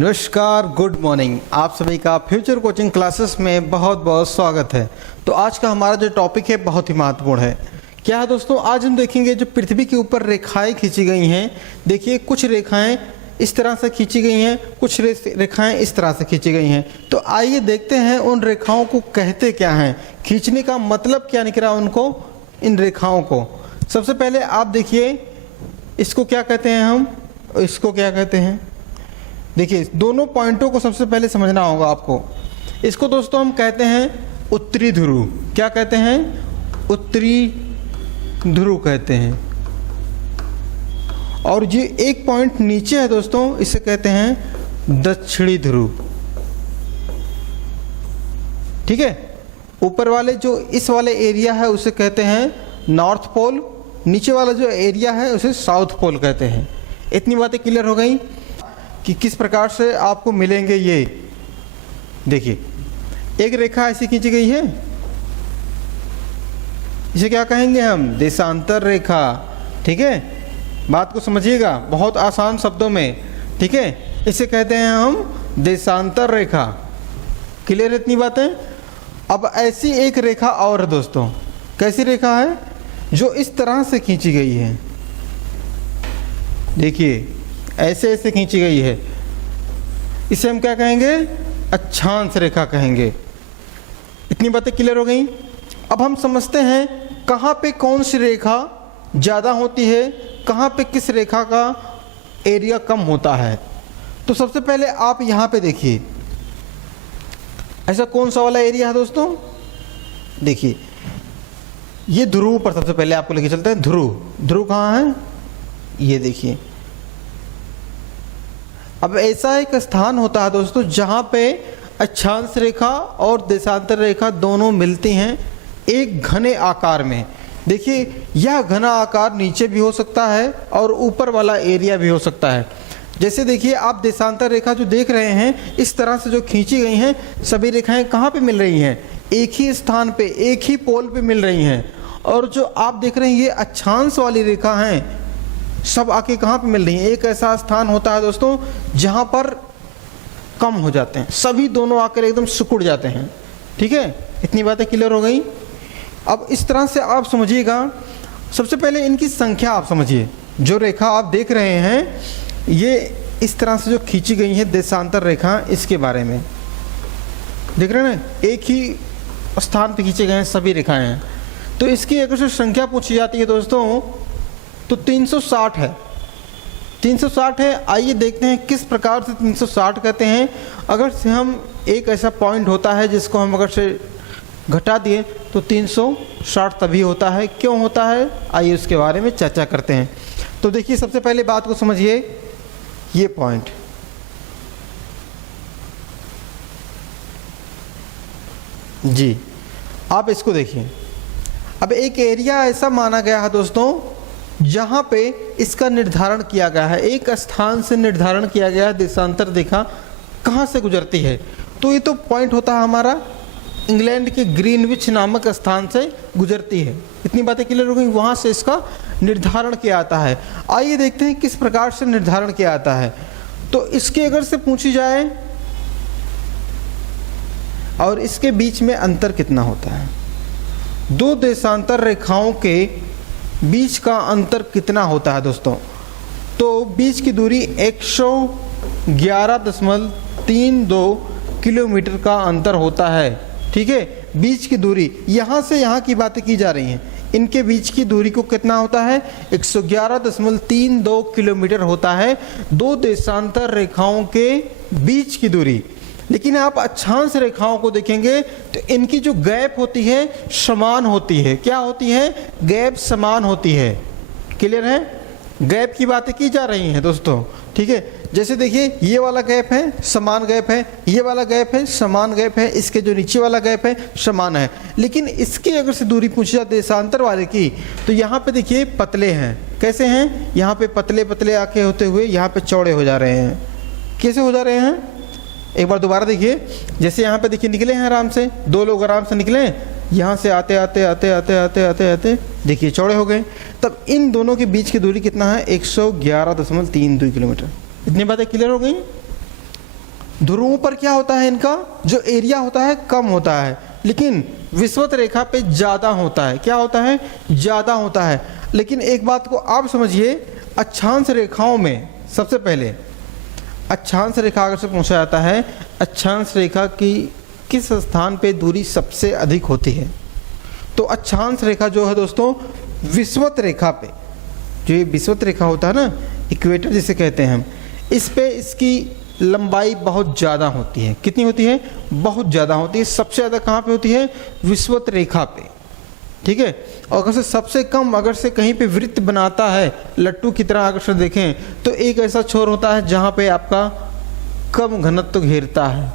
नमस्कार, good morning. आप सभी का फ्यूचर कोचिंग क्लासेस में बहुत बहुत स्वागत है। तो आज का हमारा जो टॉपिक है बहुत ही महत्वपूर्ण है। क्या है दोस्तों, आज हम देखेंगे जो पृथ्वी के ऊपर रेखाएं खींची गई हैं। देखिए, कुछ रेखाएं इस तरह से खींची गई हैं, कुछ रेखाएं इस तरह से खींची गई हैं। तो आइए देखते हैं उन रेखाओं को कहते क्या हैं, खींचने का मतलब क्या निकला उनको, इन रेखाओं को। सबसे पहले आप देखिए, इसको क्या कहते हैं, हम इसको क्या कहते हैं। देखिए, दोनों पॉइंटों को सबसे पहले समझना होगा आपको। इसको दोस्तों हम कहते हैं उत्तरी ध्रुव। क्या कहते हैं? उत्तरी ध्रुव कहते हैं। और जो एक पॉइंट नीचे है दोस्तों, इसे कहते हैं दक्षिणी ध्रुव। ठीक है, ऊपर वाले जो इस वाले एरिया है उसे कहते हैं नॉर्थ पोल, नीचे वाला जो एरिया है उसे साउथ पोल कहते हैं। इतनी बातें क्लियर हो गई कि किस प्रकार से आपको मिलेंगे ये। देखिए, एक रेखा ऐसी खींची गई है, इसे क्या कहेंगे हम? देशांतर रेखा। ठीक है, बात को समझिएगा बहुत आसान शब्दों में। ठीक है, इसे कहते हैं हम देशांतर रेखा। क्लियर है इतनी बातें? अब ऐसी एक रेखा और है दोस्तों। कैसी रेखा है? जो इस तरह से खींची गई है। देखिए, ऐसे ऐसे खींची गई है। इसे हम क्या कहेंगे? अक्षांश रेखा कहेंगे। इतनी बातें क्लियर हो गई। अब हम समझते हैं कहाँ पे कौन सी रेखा ज़्यादा होती है, कहाँ पे किस रेखा का एरिया कम होता है। तो सबसे पहले आप यहाँ पे देखिए, ऐसा कौन सा वाला एरिया है दोस्तों। देखिए, ये ध्रुव पर सबसे पहले आपको लेके चलते हैं। ध्रुव कहाँ है? ये देखिए। अब ऐसा एक स्थान होता है दोस्तों जहाँ पे अक्षांश रेखा और देशांतर रेखा दोनों मिलती हैं एक घने आकार में। देखिए, यह घना आकार नीचे भी हो सकता है और ऊपर वाला एरिया भी हो सकता है। जैसे देखिए, आप देशांतर रेखा जो देख रहे हैं, इस तरह से जो खींची गई हैं, सभी रेखाएं कहाँ पे मिल रही हैं? एक ही स्थान पे, एक ही पोल पे मिल रही हैं। और जो आप देख रहे हैं ये अक्षांश वाली रेखा हैं, सब आके कहाँ पे मिल रही हैं? एक ऐसा स्थान होता है दोस्तों जहाँ पर कम हो जाते हैं, सभी दोनों आकर एकदम सिकुड़ जाते हैं। ठीक है, इतनी बातें क्लियर हो गई। अब इस तरह से आप समझिएगा। सबसे पहले इनकी संख्या आप समझिए। जो रेखा आप देख रहे हैं, ये इस तरह से जो खींची गई है देशांतर रेखा, इसके बारे में देख रहे हैं ना, एक ही स्थान पे खींचे गए हैं सभी रेखाएं हैं। तो इसकी अगर से संख्या पूछी जाती है दोस्तों तो 360 है। 360 है। आइए देखते हैं किस प्रकार से 360 कहते हैं। अगर से हम एक ऐसा पॉइंट होता है जिसको हम अगर से घटा दिए तो 360 तभी होता है। क्यों होता है, आइए उसके बारे में चर्चा करते हैं। तो देखिए, सबसे पहले बात को समझिए। ये पॉइंट, जी आप इसको देखिए। अब एक एरिया ऐसा माना गया है दोस्तों जहाँ पे इसका निर्धारण किया गया है, एक स्थान से निर्धारण किया गया है देशांतर रेखा कहाँ से गुजरती है। तो ये तो पॉइंट होता है हमारा इंग्लैंड के ग्रीनविच नामक स्थान से गुजरती है। इतनी बातें क्लियर हो गई। वहाँ से इसका निर्धारण किया जाता है। आइए देखते हैं किस प्रकार से निर्धारण किया जाता है। तो इसके अगर से पूछी जाए और इसके बीच में अंतर कितना होता है, दो देशांतर रेखाओं के बीच का अंतर कितना होता है दोस्तों, तो बीच की दूरी 111.32 किलोमीटर का अंतर होता है। ठीक है, बीच की दूरी, यहाँ से यहाँ की बातें की जा रही हैं। इनके बीच की दूरी को कितना होता है? 111.32 किलोमीटर होता है दो देशांतर रेखाओं के बीच की दूरी। लेकिन आप अक्षांश रेखाओं को देखेंगे तो इनकी जो गैप होती है समान होती है। क्या होती है? गैप समान होती है। क्लियर है? गैप की बातें की जा रही हैं दोस्तों। ठीक है, जैसे देखिए, ये वाला गैप है, समान गैप है, ये वाला गैप है, समान गैप है, इसके जो नीचे वाला गैप है समान है। लेकिन इसकी अगर से दूरी पूछी जाती है देशांतर वाले की, तो यहाँ पे देखिए पतले हैं। कैसे हैं? यहाँ पे पतले पतले आके होते हुए यहाँ पे चौड़े हो जा रहे हैं। कैसे हो जा रहे हैं? एक बार दोबारा देखिए। जैसे यहाँ पे देखिए निकले हैं आराम से, दो लोग आराम से निकले, यहाँ से आते आते आते आते आते आते आते देखिए चौड़े हो गए। तब इन दोनों के बीच की दूरी कितना है? 111.32 किलोमीटर। इतनी बातें क्लियर हो गई। ध्रुवों पर क्या होता है, इनका जो एरिया होता है कम होता है, लेकिन विषुवत रेखा पे ज़्यादा होता है। क्या होता है, ज़्यादा होता है। लेकिन एक बात को आप समझिए, अक्षांश रेखाओं में सबसे पहले अक्षांश रेखा अगर से पूछा जाता है, अक्षांश रेखा की किस स्थान पे दूरी सबसे अधिक होती है, तो अक्षांश रेखा जो है दोस्तों विषुवत रेखा पे, जो ये विषुवत रेखा होता है ना, इक्वेटर जिसे कहते हैं हम, इस पे इसकी लंबाई बहुत ज़्यादा होती है। कितनी होती है, बहुत ज़्यादा होती है। सबसे ज़्यादा कहाँ पे होती है, विषुवत रेखा पे, ठीक है। और अगर से सबसे कम अगर से कहीं पे वृत्त बनाता है लट्टू की तरह अगर से देखें तो एक ऐसा छोर होता है जहाँ पे आपका कम घनत्व घेरता है,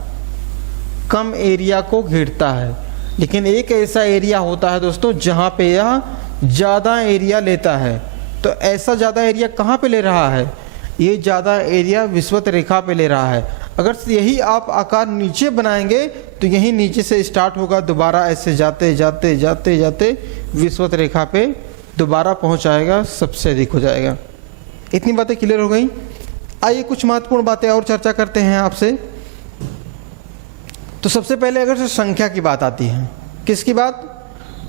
कम एरिया को घेरता है। लेकिन एक ऐसा एरिया होता है दोस्तों जहाँ पे यह ज़्यादा एरिया लेता है। तो ऐसा ज़्यादा एरिया कहाँ पे ले रहा है, ये ज़्यादा एरिया विषुवत रेखा पे ले रहा है। अगर यही आप आकार नीचे बनाएंगे तो यही नीचे से स्टार्ट होगा, दोबारा ऐसे जाते जाते जाते जाते विषुवत रेखा पे दोबारा पहुंच आएगा, सबसे अधिक हो जाएगा। इतनी बातें क्लियर हो गई। आइए कुछ महत्वपूर्ण बातें और चर्चा करते हैं आपसे। तो सबसे पहले अगर से संख्या की बात आती है, किसकी बात,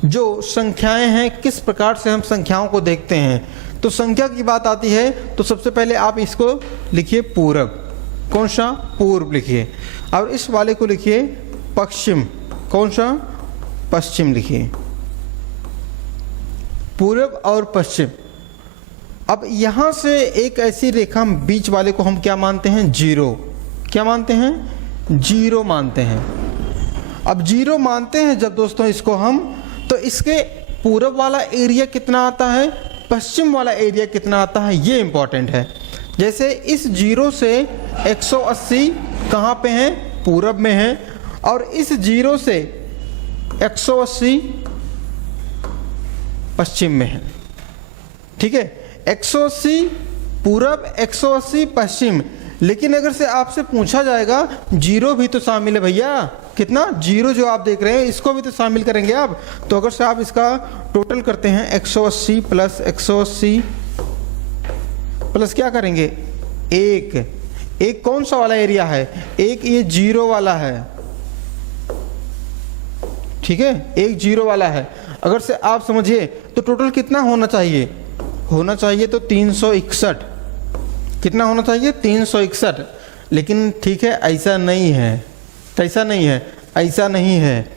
जो संख्याएं हैं, किस प्रकार से हम संख्याओं को देखते हैं, तो संख्या की बात आती है तो सबसे पहले आप इसको लिखिए पूरब। कौन सा, पूर्व लिखिए। और इस वाले को लिखिए पश्चिम। कौन सा, पश्चिम लिखिए। पूर्व और पश्चिम। अब यहाँ से एक ऐसी रेखा बीच वाले को हम क्या मानते हैं, जीरो। क्या मानते हैं, जीरो मानते हैं। अब जीरो मानते हैं जब दोस्तों इसको हम, तो इसके पूर्व वाला एरिया कितना आता है, पश्चिम वाला एरिया कितना आता है, ये इंपॉर्टेंट है। जैसे इस जीरो से 180 कहाँ पे हैं, पूरब में हैं, और इस जीरो से 180 पश्चिम में है। ठीक है, 180 पूरब, 180 पश्चिम। लेकिन अगर से आपसे पूछा जाएगा जीरो भी तो शामिल है भैया, कितना, जीरो जो आप देख रहे हैं इसको भी तो शामिल करेंगे आप। तो अगर से आप इसका टोटल करते हैं 180 प्लस 180 प्लस क्या करेंगे, एक कौन सा वाला एरिया है, एक ये जीरो वाला है, ठीक है, एक जीरो वाला है। अगर से आप समझिए तो टोटल कितना होना चाहिए, होना चाहिए तो 361। कितना होना चाहिए, 361। लेकिन ठीक है, ऐसा नहीं है, ऐसा नहीं है, ऐसा नहीं है,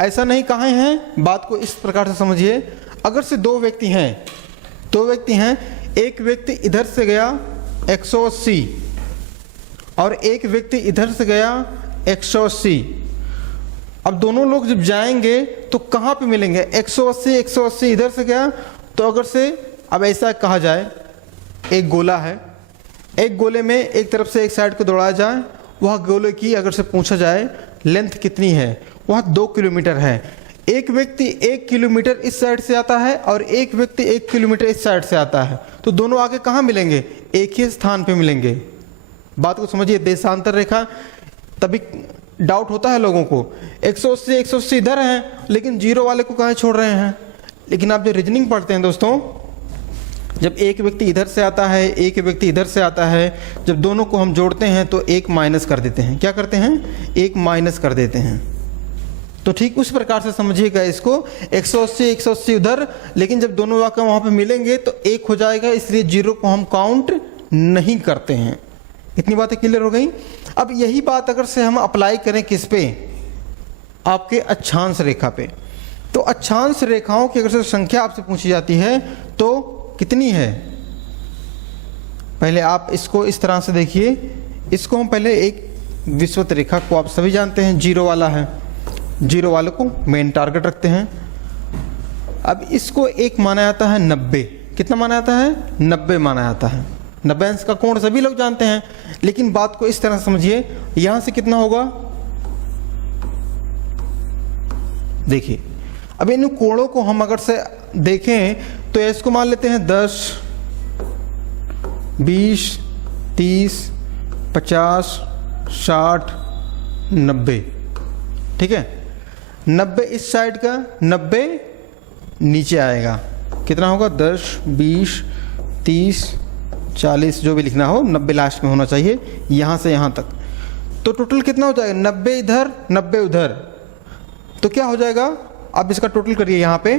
ऐसा नहीं कहाँ है। बात को इस प्रकार से समझिए, अगर से दो व्यक्ति हैं, एक व्यक्ति इधर से गया 180 और एक व्यक्ति इधर से गया 180। अब दोनों लोग जब जाएंगे तो कहाँ पे मिलेंगे, 180 इधर से गया, तो अगर से अब ऐसा कहा जाए, एक गोला है, एक गोले में एक तरफ से एक साइड को दौड़ाया जाए, वह गोले की अगर से पूछा जाए लेंथ कितनी है, वह 2 किलोमीटर है। एक व्यक्ति 1 किलोमीटर इस साइड से आता है और एक व्यक्ति 1 किलोमीटर इस साइड से आता है, तो दोनों आगे कहाँ मिलेंगे, एक ही स्थान पे मिलेंगे। बात को समझिए, देशांतर रेखा, तभी डाउट होता है लोगों को, 180 इधर हैं लेकिन जीरो वाले को कहाँ छोड़ रहे हैं। लेकिन आप जो रीजनिंग पढ़ते हैं दोस्तों, जब एक व्यक्ति इधर से आता है, एक व्यक्ति इधर से आता है, जब दोनों को हम जोड़ते हैं तो एक माइनस कर देते हैं। क्या करते हैं, एक माइनस कर देते हैं। तो ठीक उस प्रकार से समझिएगा इसको, 180 उधर, लेकिन जब दोनों वाक्य वहाँ पे मिलेंगे तो एक हो जाएगा, इसलिए जीरो को हम काउंट नहीं करते हैं। इतनी बातें क्लियर हो गई। अब यही बात अगर से हम अप्लाई करें किस पे, आपके अक्षांश रेखा पे, तो अक्षांश रेखाओं की अगर से संख्या आपसे पूछी जाती है तो कितनी है। पहले आप इसको इस तरह से देखिए, इसको हम पहले एक विषुवत रेखा को आप सभी जानते हैं जीरो वाला है, जीरो वाले को मेन टारगेट रखते हैं। अब इसको एक माना जाता है 90। कितना माना जाता है, 90 माना जाता है। 90 अंश का कोण सभी लोग जानते हैं, लेकिन बात को इस तरह समझिए, यहां से कितना होगा, देखिए अब इन कोणों को हम अगर से देखें तो इसको मान लेते हैं 10, 20, 30, 50, 60, 90। ठीक है, 90 इस साइड का, 90 नीचे आएगा, कितना होगा, 10, 20, 30, 40 जो भी लिखना हो, 90 लास्ट में होना चाहिए, यहाँ से यहाँ तक। तो टोटल कितना हो जाएगा, 90 इधर 90 उधर, तो क्या हो जाएगा, अब इसका टोटल करिए यहाँ पे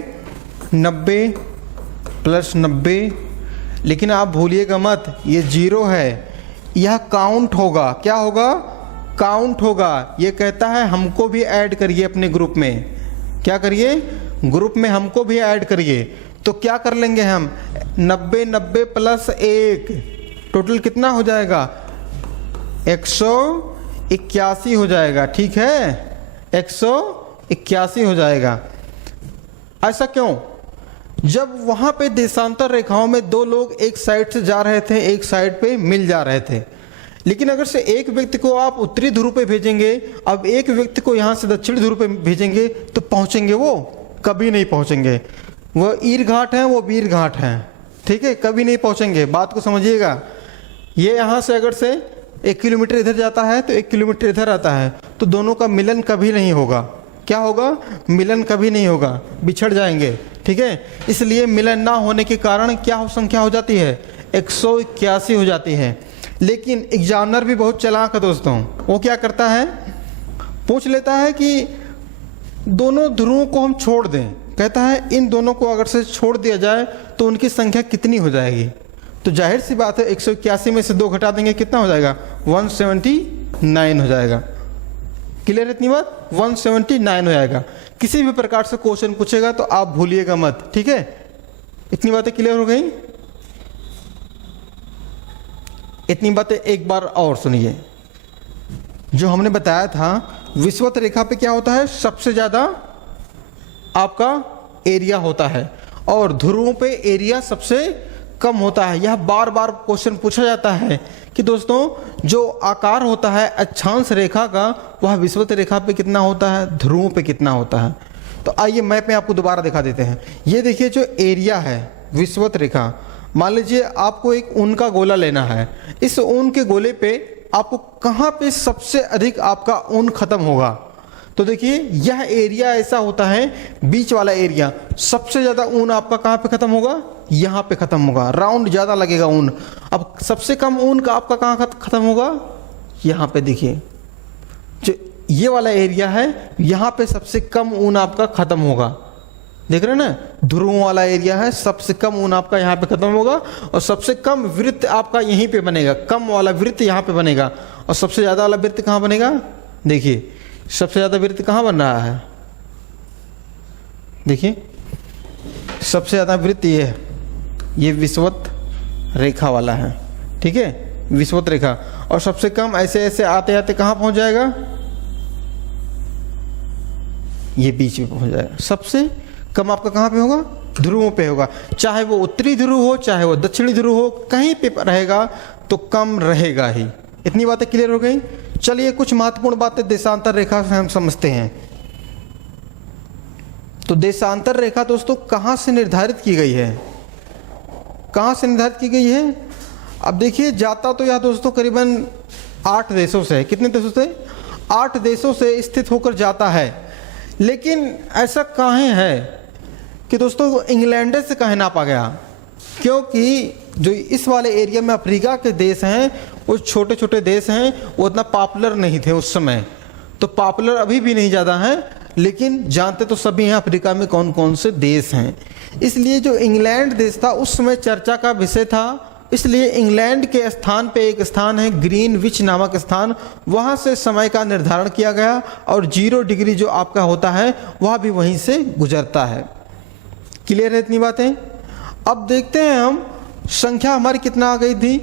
90 प्लस 90, लेकिन आप भूलिएगा मत ये 0 है, यह काउंट होगा, क्या होगा, काउंट होगा। ये कहता है हमको भी ऐड करिए अपने ग्रुप में, क्या करिए, ग्रुप में हमको भी ऐड करिए। तो क्या कर लेंगे हम, 90 90 प्लस 1 टोटल कितना हो जाएगा, 181 हो जाएगा, ठीक है, 181 हो जाएगा। ऐसा क्यों, जब वहां पे देशांतर रेखाओं में दो लोग एक साइड से जा रहे थे, एक साइड पे मिल जा रहे थे, लेकिन अगर से एक व्यक्ति को आप उत्तरी ध्रुव पे भेजेंगे, अब एक व्यक्ति को यहां से दक्षिण ध्रुव पे भेजेंगे, तो पहुंचेंगे वो, कभी नहीं पहुंचेंगे। वो ईर घाट है, वो वीर घाट है, ठीक है, कभी नहीं पहुंचेंगे, बात को समझिएगा। ये यहाँ से अगर से 1 किलोमीटर इधर जाता है तो 1 किलोमीटर इधर आता है, तो दोनों का मिलन कभी नहीं होगा, क्या होगा, मिलन कभी नहीं होगा, बिछड़ जाएंगे, ठीक है। इसलिए मिलन ना होने के कारण क्या संख्या हो जाती है, 181 हो जाती है। लेकिन एग्जामिनर भी बहुत चालाक है दोस्तों, वो क्या करता है, पूछ लेता है कि दोनों ध्रुवों को हम छोड़ दें, कहता है इन दोनों को अगर से छोड़ दिया जाए तो उनकी संख्या कितनी हो जाएगी। तो जाहिर सी बात है 181 में से 2 घटा देंगे, कितना हो जाएगा, 179 हो जाएगा। क्लियर है इतनी बात, 179 हो जाएगा। किसी भी प्रकार से क्वेश्चन पूछेगा तो आप भूलिएगा मत, ठीक है। इतनी बातें क्लियर हो गई। इतनी बातें एक बार और सुनिए, जो हमने बताया था विषुवत रेखा पे क्या होता है, सबसे ज्यादा आपका एरिया होता है और ध्रुवों पे एरिया सबसे कम होता है। यह बार बार क्वेश्चन पूछा जाता है कि दोस्तों जो आकार होता है अक्षांश रेखा का, वह विषुवत रेखा पे कितना होता है, ध्रुवों पे कितना होता है। तो आइए मैप में आपको दोबारा दिखा देते हैं। ये देखिए जो एरिया है विषुवत रेखा, मान लीजिए आपको एक ऊन का गोला लेना है, इस ऊन के गोले पे आपको कहाँ पे सबसे अधिक आपका ऊन खत्म होगा, तो देखिए यह एरिया ऐसा होता है, बीच वाला एरिया, सबसे ज्यादा ऊन आपका कहाँ पे खत्म होगा, यहाँ पे खत्म होगा, राउंड ज्यादा लगेगा ऊन। अब सबसे कम ऊन का आपका कहाँ खत्म होगा, यहाँ पे देखिए जो ये वाला एरिया है, यहाँ पे सबसे कम ऊन आपका खत्म होगा, देख रहे हैं ना, ध्रुवों वाला एरिया है, सबसे कम ऊन आपका यहाँ पे खत्म होगा और सबसे कम वृत्त आपका यहीं पे बनेगा, कम वाला वृत्त यहाँ पे बनेगा और सबसे ज्यादा वाला वृत्त कहाँ बनेगा, देखिए सबसे ज्यादा वृत्त कहाँ बन रहा है, देखिए सबसे ज्यादा वृत्त ये है, ये विषुवत रेखा वाला है, ठीक है, विषुवत रेखा। और सबसे कम ऐसे ऐसे आते आते कहाँ पहुंच जाएगा, ये बीच में पहुंच जाएगा। सबसे कम आपका कहाँ पे होगा, ध्रुवों पे होगा, चाहे वो उत्तरी ध्रुव हो चाहे वो दक्षिणी ध्रुव हो, कहीं पे रहेगा तो कम रहेगा ही। इतनी बातें क्लियर हो गई। चलिए कुछ महत्वपूर्ण बातें देशांतर रेखा से हम समझते हैं। तो देशांतर रेखा दोस्तों कहां से निर्धारित की गई है, कहां से निर्धारित की गई है। अब देखिए जाता तो यह दोस्तों करीबन 8 देशों से, कितने देशों से, 8 देशों से स्थित होकर जाता है। लेकिन ऐसा काहे है कि दोस्तों इंग्लैंड से कहे नापा गया, क्योंकि जो इस वाले एरिया में अफ्रीका के देश हैं, वो छोटे छोटे देश हैं, वो उतना पॉपुलर नहीं थे उस समय, तो पॉपुलर अभी भी नहीं ज़्यादा हैं, लेकिन जानते तो सभी हैं अफ्रीका में कौन कौन से देश हैं। इसलिए जो इंग्लैंड देश था उस समय चर्चा का विषय था, इसलिए इंग्लैंड के स्थान पे एक स्थान है ग्रीनविच नामक स्थान, वहाँ से समय का निर्धारण किया गया और 0 डिग्री जो आपका होता है वह भी वहीं से गुजरता है। क्लियर है इतनी बातें। अब देखते हैं हम संख्या हमारी कितना आ गई थी,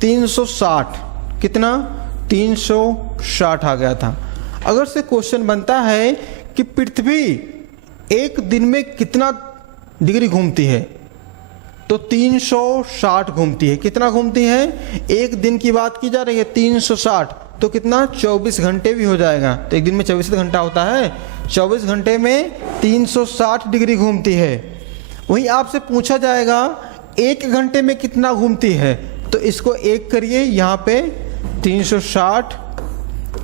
360, कितना 360 आ गया था। अगर से क्वेश्चन बनता है कि पृथ्वी एक दिन में कितना डिग्री घूमती है, तो 360 घूमती है। कितना घूमती है, एक दिन की बात की जा रही है 360, तो कितना 24 घंटे भी हो जाएगा। तो एक दिन में 24 घंटा होता है, 24 घंटे में 360 डिग्री घूमती है। वहीं आपसे पूछा जाएगा एक घंटे में कितना घूमती है, तो इसको एक करिए, यहाँ पे 360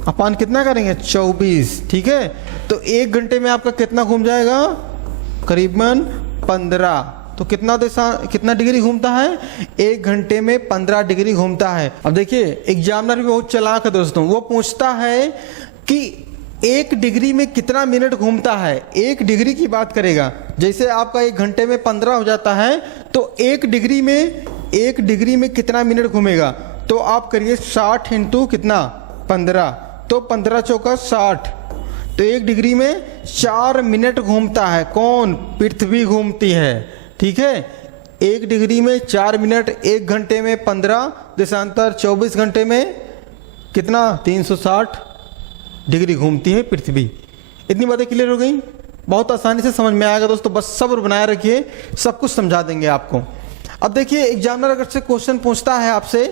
अपन कितना करेंगे 24, ठीक है। तो एक घंटे में आपका कितना घूम जाएगा, करीबन 15, तो कितना डिग्री घूमता है? 1 घंटे में 15 डिग्री घूमता है। अब देखिए एग्जामिनर भी बहुत चालाक है दोस्तों, वो पूछता है कि 1 डिग्री में कितना मिनट घूमता है। 1 डिग्री की बात करेगा, जैसे आपका 1 घंटे में 15 हो जाता है, तो 1 डिग्री में कितना मिनट घूमेगा? तो आप करिए 60 इंटू कितना 15, तो 15 चौका 60, तो 1 डिग्री में 4 मिनट घूमता है। कौन? पृथ्वी घूमती है। ठीक है, 1 डिग्री में 4 मिनट, 1 घंटे में 15 देशांतर, 24 घंटे में कितना? 360 डिग्री घूमती है पृथ्वी। इतनी बातें क्लियर हो गई, बहुत आसानी से समझ में आएगा दोस्तों, बस सब्र बनाए रखिए, सब कुछ समझा देंगे आपको। अब देखिए एग्जामिनर अगर से क्वेश्चन पूछता है आपसे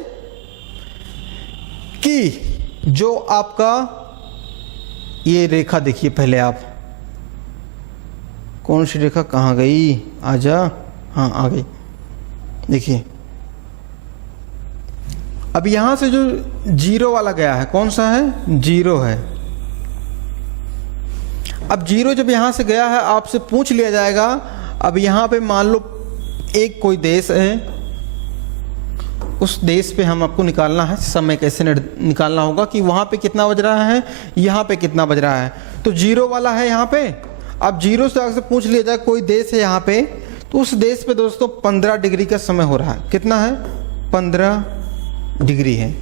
कि जो आपका ये रेखा देखिए, पहले आप कौन सी रेखा कहाँ गई? आजा, हाँ आ गई। देखिए अब यहां से जो 0 वाला गया है, कौन सा है? 0 है। अब 0 जब यहां से गया है, आपसे पूछ लिया जाएगा, अब यहां पे मान लो एक कोई देश है, उस देश पे हम आपको निकालना है, समय कैसे निकालना होगा कि वहाँ पे कितना बज रहा है, यहाँ पे कितना बज रहा है। तो 0 वाला है यहाँ पे। अब 0 से आपसे पूछ लिया जाए कोई देश है यहाँ पे, तो उस देश पे दोस्तों 15 डिग्री का समय हो रहा है। कितना है? 15 डिग्री है।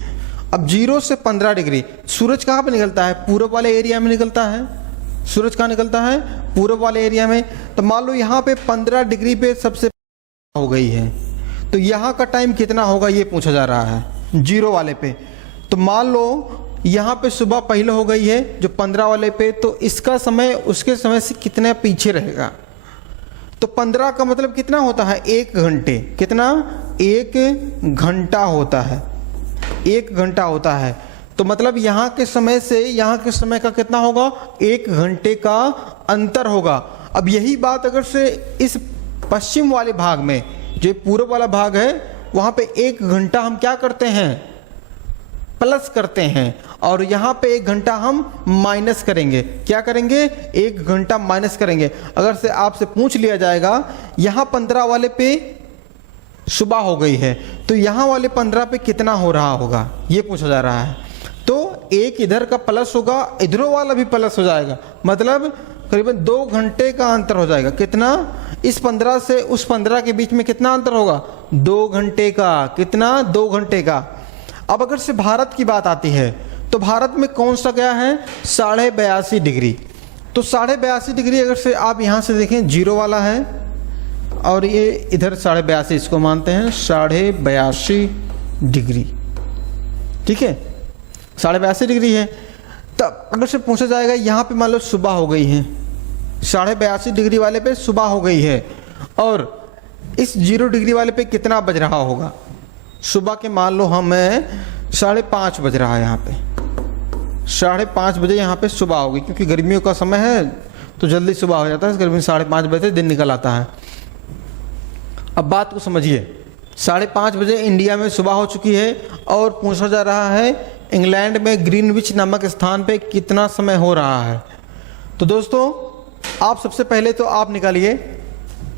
अब 0 से 15 डिग्री, सूरज कहाँ पे निकलता है? पूर्व वाले एरिया में निकलता है। सूरज कहाँ निकलता है? पूर्व वाले एरिया में। तो मान लो यहाँ पे 15 डिग्री पे सबसे हो गई है, तो यहाँ का टाइम कितना होगा ये पूछा जा रहा है 0 वाले पे। तो मान लो यहाँ पे सुबह पहले हो गई है जो 15 वाले पे, तो इसका समय उसके समय से कितना पीछे रहेगा? तो 15 का मतलब कितना होता है? 1 घंटे। कितना? 1 घंटा होता है। 1 घंटा होता है। तो मतलब यहाँ के समय से यहाँ के समय का कितना होगा? 1 घंटे का अंतर होगा। अब यही बात अगर से इस पश्चिम वाले भाग में, जो पूर्व वाला भाग है, वहां पे 1 घंटा हम क्या करते हैं? प्लस करते हैं, और यहां पे 1 घंटा हम माइनस करेंगे। क्या करेंगे? 1 घंटा माइनस करेंगे। अगर से आपसे पूछ लिया जाएगा यहां 15 वाले पे सुबह हो गई है, तो यहां वाले 15 पे कितना हो रहा होगा ये पूछा जा रहा है। तो 1 इधर का प्लस होगा, इधरों वाला भी प्लस हो जाएगा, मतलब करीबन 2 घंटे का अंतर हो जाएगा। कितना? इस 15 से उस 15 के बीच में कितना अंतर होगा? 2 घंटे का। कितना? 2 घंटे का। अब अगर से भारत की बात आती है, तो भारत में कौन सा गया है? 82.5 डिग्री। तो 82.5 डिग्री अगर से आप यहाँ से देखें, 0 वाला है और ये इधर 82.5, इसको मानते हैं 82.5 डिग्री। ठीक है, 82.5 डिग्री है। तब अगर से पूछा जाएगा यहाँ पे मान लो सुबह हो गई है, 82.5 डिग्री वाले पे सुबह हो गई है, और इस 0 डिग्री वाले पे कितना बज रहा होगा? सुबह के मान लो हमें 5:30 बज रहा है, यहाँ पे 5:30 बजे यहाँ पे सुबह होगी, क्योंकि गर्मियों का समय है तो जल्दी सुबह हो जाता है। गर्मी 5:30 बजे दिन निकल आता है। अब बात को समझिए, 5:30 बजे इंडिया में सुबह हो चुकी है, और पूछा जा रहा है इंग्लैंड में ग्रीनविच नामक स्थान पे कितना समय हो रहा है। तो दोस्तों आप सबसे पहले तो आप निकालिए,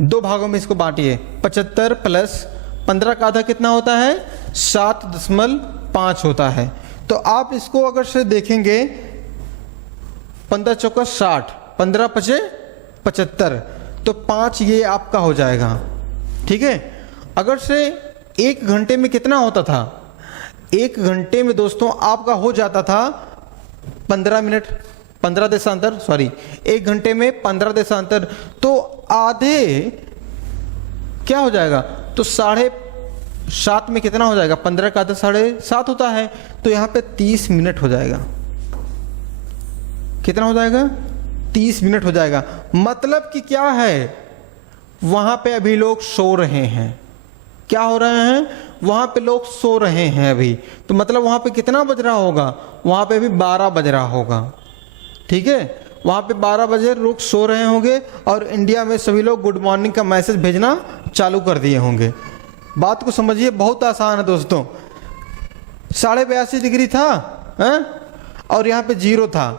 2 भागों में इसको बांटिए। 75 प्लस 15 का आधा कितना होता है? 7.5 होता है। तो आप इसको अगर से देखेंगे, 15 चौका 60, 15 पचे 75, तो 5 ये आपका हो जाएगा। ठीक है, अगर से 1 घंटे में कितना होता था? 1 घंटे में दोस्तों आपका हो जाता था 15 मिनट, 15 देशांतर, सॉरी 1 घंटे में 15 देशांतर, तो आधे क्या हो जाएगा? तो 7.5 में कितना हो जाएगा? 15 का आधा 7.5 होता है, तो यहाँ पे 30 मिनट हो जाएगा। कितना हो जाएगा? 30 मिनट हो जाएगा। मतलब कि क्या है, वहां पे अभी लोग सो रहे हैं। क्या हो रहे हैं? वहां पे लोग सो रहे हैं अभी, तो मतलब वहां पे कितना बज रहा होगा? वहां पे अभी 12 बज रहा होगा। ठीक है, वहां पे 12 बजे लोग सो रहे होंगे, और इंडिया में सभी लोग गुड मॉर्निंग का मैसेज भेजना चालू कर दिए होंगे। बात को समझिए, बहुत आसान है दोस्तों। 82.5 डिग्री था है? और यहाँ पे 0 था,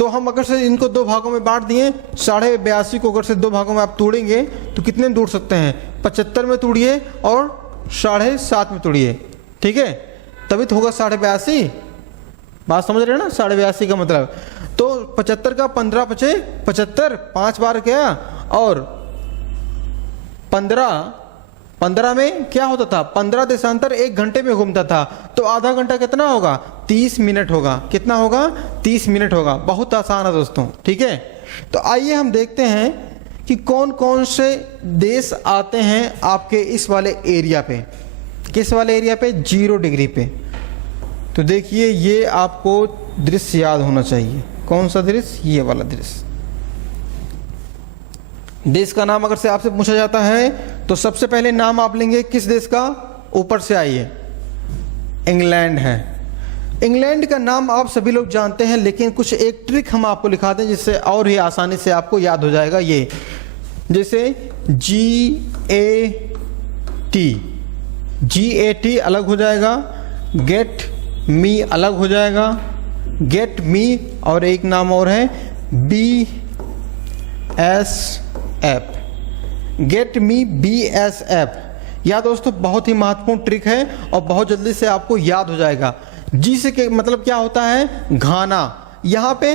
तो हम अगर से इनको दो भागों में बांट दिए, 82.5 को अगर से दो भागों में आप तोड़ेंगे तो कितने में तोड़ सकते हैं, 75 में तोड़िए और 7.5 में तोड़िए, ठीक है, तभी तो होगा 82.5। बात समझ रहे हैं ना, 82.5 का मतलब। तो 75 का 15 बचे 75, 5 बार गया, और 15 में क्या होता था, 15 देशांतर 1 घंटे में घूमता था, तो आधा घंटा कितना होगा, 30 मिनट होगा। कितना होगा, 30 मिनट होगा। बहुत आसान है दोस्तों, ठीक है। तो आइए हम देखते हैं कि कौन कौन से देश आते हैं आपके इस वाले एरिया पे। किस वाले एरिया पे, 0 डिग्री पे। तो देखिए ये आपको दृश्य याद होना चाहिए। कौन सा दृश्य, ये वाला दृश्य। देश का नाम अगर से आपसे पूछा जाता है तो सबसे पहले नाम आप लेंगे किस देश का, ऊपर से आइए, इंग्लैंड है। इंग्लैंड का नाम आप सभी लोग जानते हैं, लेकिन कुछ एक ट्रिक हम आपको लिखाते हैं जिससे और ही आसानी से आपको याद हो जाएगा। ये जैसे GAT अलग हो जाएगा, गेट मी अलग हो जाएगा, गेट मी, और एक नाम और है BSF, गेट मी BSF। यह दोस्तों बहुत ही महत्वपूर्ण ट्रिक है और बहुत जल्दी से आपको याद हो जाएगा। जी से के मतलब क्या होता है, घाना। यहाँ पे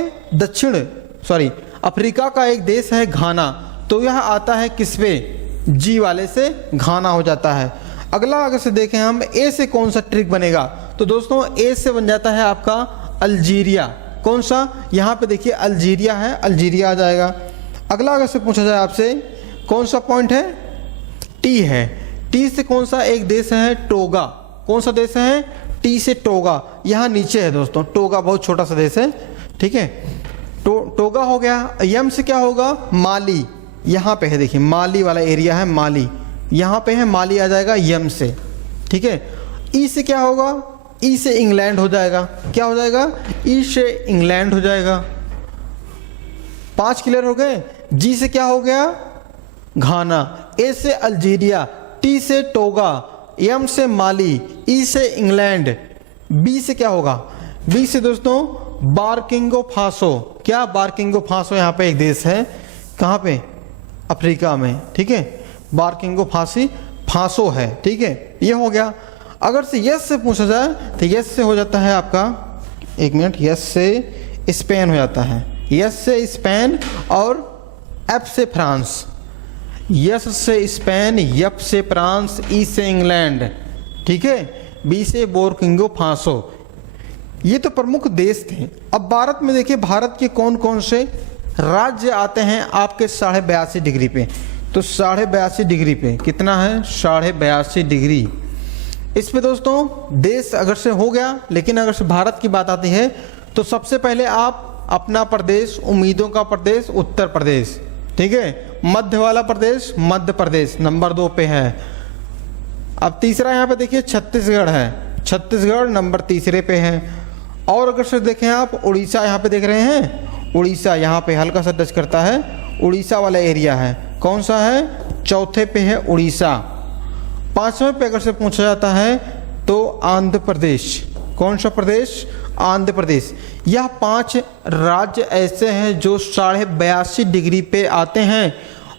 अफ्रीका का एक देश है घाना, तो यह आता है किस पे, जी वाले से, घाना हो जाता है। अगला अगर से देखें हम, ए से कौन सा ट्रिक बनेगा, तो दोस्तों ए से बन जाता है आपका अल्जीरिया। कौन सा, यहाँ पे देखिए अल्जीरिया है, अल्जीरिया आ जाएगा। अगला अगर से पूछा जाए आपसे कौन सा पॉइंट है, टी है। टी से कौन सा एक देश है, टोगा। कौन सा देश है, टी से टोगा, यहाँ नीचे है दोस्तों। टोगा बहुत छोटा सा देश है, ठीक है। टोगा हो गया। यम से क्या होगा, माली, यहाँ पे है, देखिए माली वाला एरिया है, माली यहाँ पे है, माली आ जाएगा यम से, ठीक है। ई से क्या होगा, ई से इंग्लैंड हो जाएगा। क्या हो जाएगा, ई से इंग्लैंड हो जाएगा। 5 क्लियर हो गए। जी से क्या हो गया, घाना। ए से अल्जीरिया, टी से टोगा, एम से माली, ई से इंग्लैंड। बी से क्या होगा, बी से दोस्तों बार्किंगो फासो। क्या, बार्किंगो फासो यहाँ पे एक देश है, कहाँ पे, अफ्रीका में, ठीक है। बार्किंगो फासो है, ठीक है। ये हो गया। अगर से यस से पूछा जाए तो यस से हो जाता है आपका, एक मिनट, यस से स्पेन हो जाता है, यस से स्पेन, और एफ से फ्रांस। यस से स्पेन, यफ से फ्रांस, ई से इंग्लैंड, ठीक है। बी से बोर्किंगो फासो। ये तो प्रमुख देश थे। अब भारत में देखिए, भारत के कौन कौन से राज्य आते हैं आपके 82.5 डिग्री पे। तो 82.5 डिग्री पे कितना है, 82.5 डिग्री। इस पे दोस्तों देश अगर से हो गया, लेकिन अगर से भारत की बात आती है तो सबसे पहले आप अपना प्रदेश, उम्मीदों का प्रदेश उत्तर प्रदेश, ठीक है। मध्य वाला प्रदेश मध्य प्रदेश नंबर 2 पे है। अब तीसरा यहाँ पे देखिए छत्तीसगढ़ है, छत्तीसगढ़ नंबर 3 पे है। और अगर से देखें आप, उड़ीसा यहाँ पे देख रहे हैं, उड़ीसा यहाँ पे हल्का सा टच करता है, उड़ीसा वाला एरिया है। कौन सा है, 4 पे है उड़ीसा। 5वें पे अगर से पूछा जाता है तो आंध्र प्रदेश। कौन सा प्रदेश, आंध्र प्रदेश। यह 5 राज्य ऐसे हैं जो 82.5 डिग्री पे आते हैं।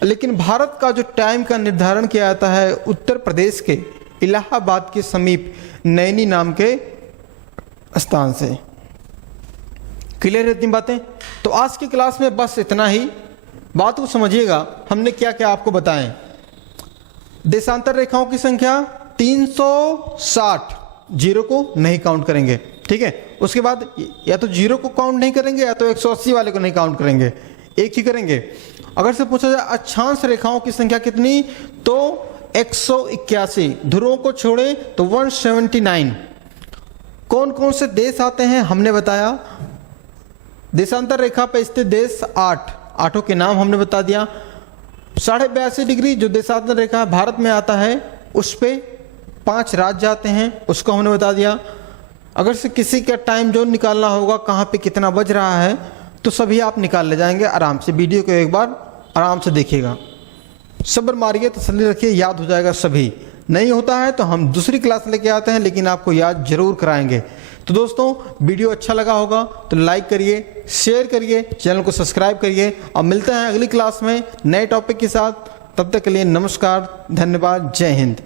लेकिन भारत का जो टाइम का निर्धारण किया जाता है उत्तर प्रदेश के इलाहाबाद के समीप नैनी नाम के स्थान से। क्लियर है इतनी बातें। तो आज की क्लास में बस इतना ही। बात को समझिएगा, हमने क्या क्या आपको बताएं। देशांतर रेखाओं की संख्या 360, जीरो को नहीं काउंट करेंगे, ठीक है। उसके बाद या तो जीरो को काउंट नहीं करेंगे या तो 180 वाले को नहीं काउंट करेंगे, एक ही करेंगे। अगर से पूछा जाए अक्षांश रेखाओं की संख्या कितनी, तो 181। ध्रुवों को छोड़े तो 179। कौन कौन से देश आते हैं हमने बताया। देशांतर रेखा पर स्थित देश 8, आठों के नाम हमने बता दिया। 82.5 डिग्री जो देशांतर रेखा भारत में आता है उस पे 5 राज्य आते हैं, उसको हमने बता दिया। अगर से किसी का टाइम जोन निकालना होगा, कहाँ पे कितना बज रहा है, तो सभी आप निकाल ले जाएंगे आराम से। वीडियो को एक बार आराम से देखिएगा, सब्र मारिए, तसल्ली रखिए, याद हो जाएगा सभी। नहीं होता है तो हम दूसरी क्लास लेके आते हैं, लेकिन आपको याद जरूर कराएंगे। तो दोस्तों वीडियो अच्छा लगा होगा तो लाइक करिए, शेयर करिए, चैनल को सब्सक्राइब करिए और मिलते हैं अगली क्लास में नए टॉपिक के साथ। तब तक के लिए नमस्कार, धन्यवाद, जय हिंद।